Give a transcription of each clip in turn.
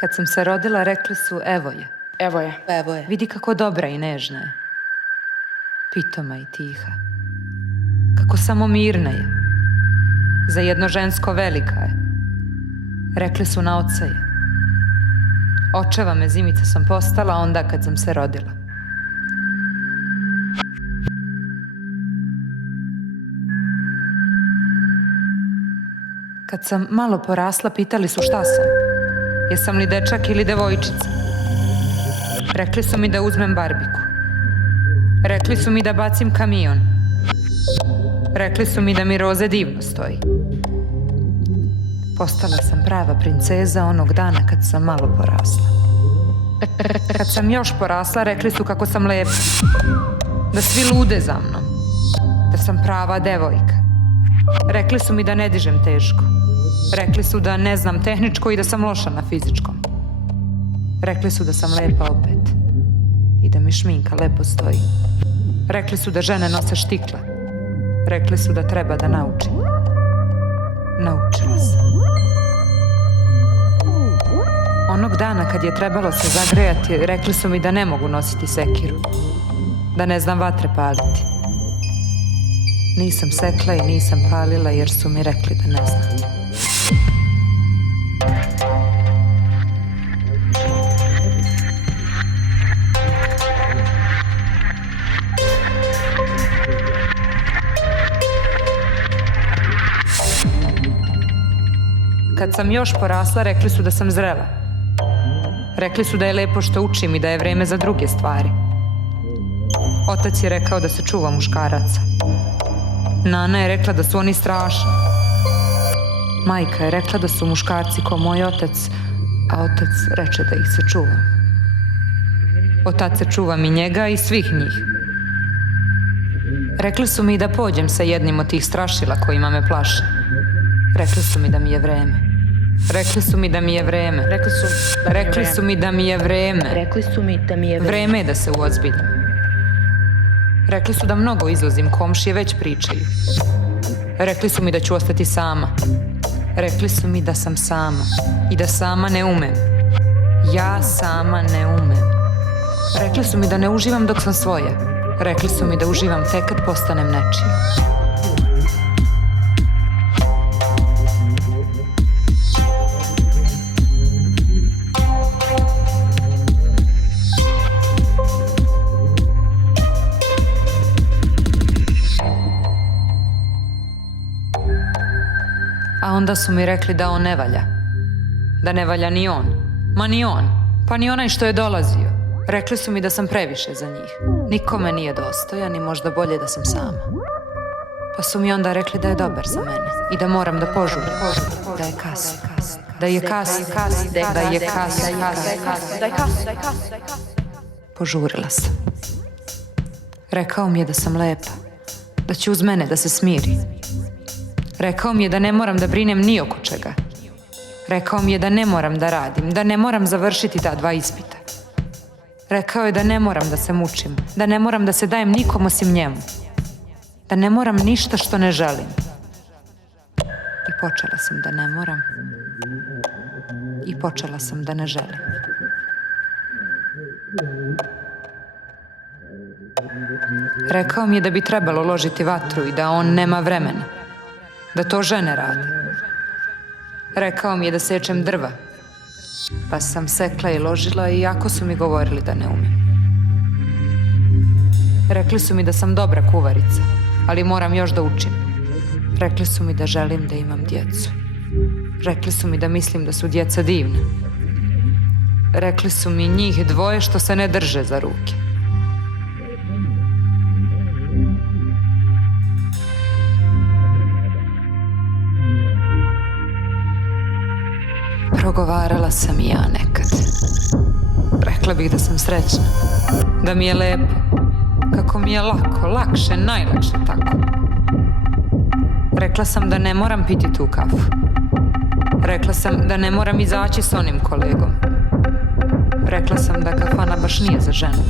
Kad sam se rodila, rekli su evo je. Evo je. Evo je. Vidi kako dobra i nežna je. Pitoma i tiha. Kako samo mirna je. Za jedno žensko velika je. Rekli su na oca je. Očeva me zimica sam postala onda kad sam se rodila. Kad sam malo porasla, pitali su šta sam. Jesam li dečak ili devojčica? Rekli su mi da uzmem barbiku. Rekli su mi da bacim kamion. Rekli su mi da mi roze divno stoji. Postala sam prava princeza onog dana kad sam malo porasla. Kad sam još porasla, rekli su kako sam lepa. Da svi lude za mnom. Da sam prava devojka. Rekli su mi da ne dižem teško. Rekli su da ne znam tehničko i da sam loša na fizičkom. Rekli su da sam lepa opet. I da mi šminka lepo stoji. Rekli su da žene nose štikle. Rekli su da treba da naučim. Naučila sam. Onog dana kad je trebalo se zagrejati, rekli su mi da ne mogu nositi sekiru. Da ne znam vatre paliti. Nisam sekla i nisam palila jer su mi rekli da ne znam. Kad sam još porasla, rekli su da sam zrela. Rekli su da je lepo što učim i da je vreme za druge stvari. Otac je rekao da se čuva muškaraca. Nana je rekla da su oni strašni. Majka je rekla da su muškarci ko moj otac, a otac reče da ih se čuvam. Otac se čuvam i njega i svih njih. Rekli su mi da pođem sa jednim od tih strašila kojima me plaše. Rekli su mi da mi je vreme. Rekli su mi da mi je vreme. Rekli su mi da mi je vreme. Rekli su mi da mi je vreme. Vreme je da se uozbiljim. Rekli su da mnogo izlazim, komšije već pričaju. Rekli su mi da ću ostati sama. Rekli su mi da sam sama i da sama ne umem. Ja sama ne umem. Rekli su mi da ne uživam dok sam svoja. Rekli su mi da uživam tek kad postanem nečija. A onda su mi rekli da on ne valja. Da ne valja ni on. Ma ni on. Pa ni onaj što je dolazio. Rekli su mi da sam previše za njih. Nikome nije dostojan i možda bolje da sam sama. Pa su mi onda rekli da je dobar za mene. I da moram da požurim. Da je kasno. Da je kasno. Da je kasno. Požurila sam. Rekao mi je da sam lepa. Da će uz mene da se smiri. Rekao mi je da ne moram da brinem ni oko čega. Rekao mi je da ne moram da radim, da ne moram završiti ta 2 ispita. Rekao je da ne moram da se mučim, da ne moram da se dajem nikom osim njemu. Da ne moram ništa što ne želim. I počela sam da ne moram. I počela sam da ne želim. Rekao mi je da bi trebalo ložiti vatru i da on nema vremena. Da to žene rade. Rekao mi je da sečem drva. Pa sam sekla i ložila iako su mi govorili da ne umem. Rekli su mi da sam dobra kuvarica, ali moram još da učim. Rekli su mi da želim da imam djecu. Rekli su mi da mislim da su djeca divna. Rekli su mi njih 2 što se ne drže za ruke. Progovarala sam i ja nekad. Rekla bih da sam srećna. Da mi je lepo. Kako mi je lako, lakše, najlakše tako. Rekla sam da ne moram piti tu kafu. Rekla sam da ne moram izaći s onim kolegom. Rekla sam da kafana baš nije za ženu.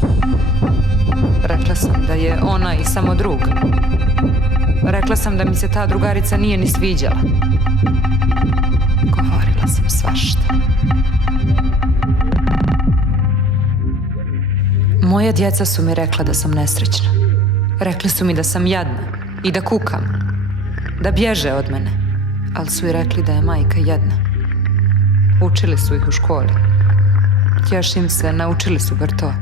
Rekla sam da je ona i samo drug. Rekla sam da mi se ta drugarica nije ni sviđala. Govorila sam svašta. Moja djeca su mi rekla da sam nesrećna. Rekli su mi da sam jadna i da kukam, da bježe od mene, ali su i rekli da je majka jedna. Učili su ih u školi. Tješim se, naučili su bar to.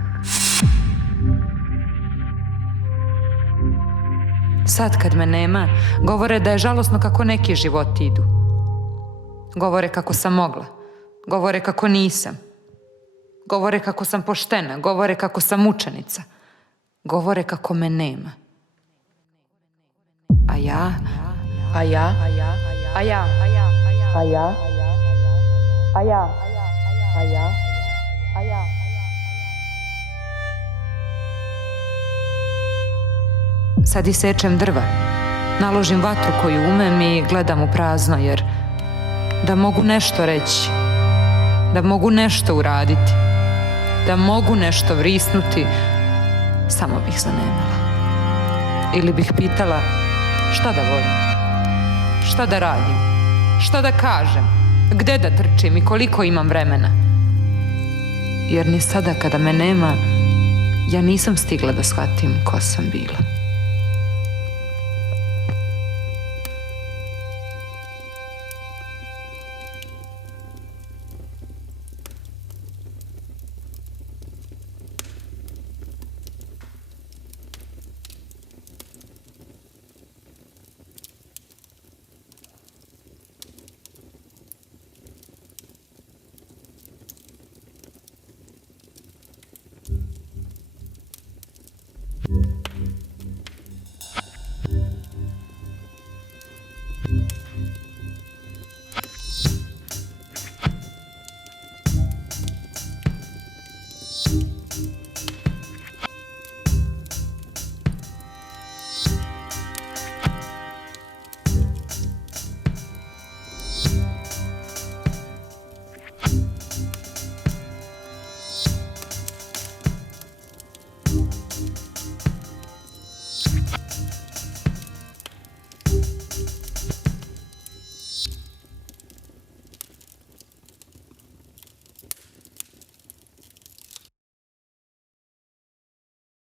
Sad kad me nema, govore da je žalosno kako neki životi idu. Govore kako sam mogla. Govore kako nisam. Govore kako sam poštena. Govore kako sam učenica. Govore kako me nema. A ja... Sad isečem drva, naložim vatru koju umem i gledam u prazno, jer da mogu nešto reći, da mogu nešto uraditi, da mogu nešto vrisnuti, samo bih zanemala. Ili bih pitala šta da volim, šta da radim, šta da kažem, gde da trčim i koliko imam vremena. Jer ni sada kada me nema, ja nisam stigla da shvatim ko sam bila.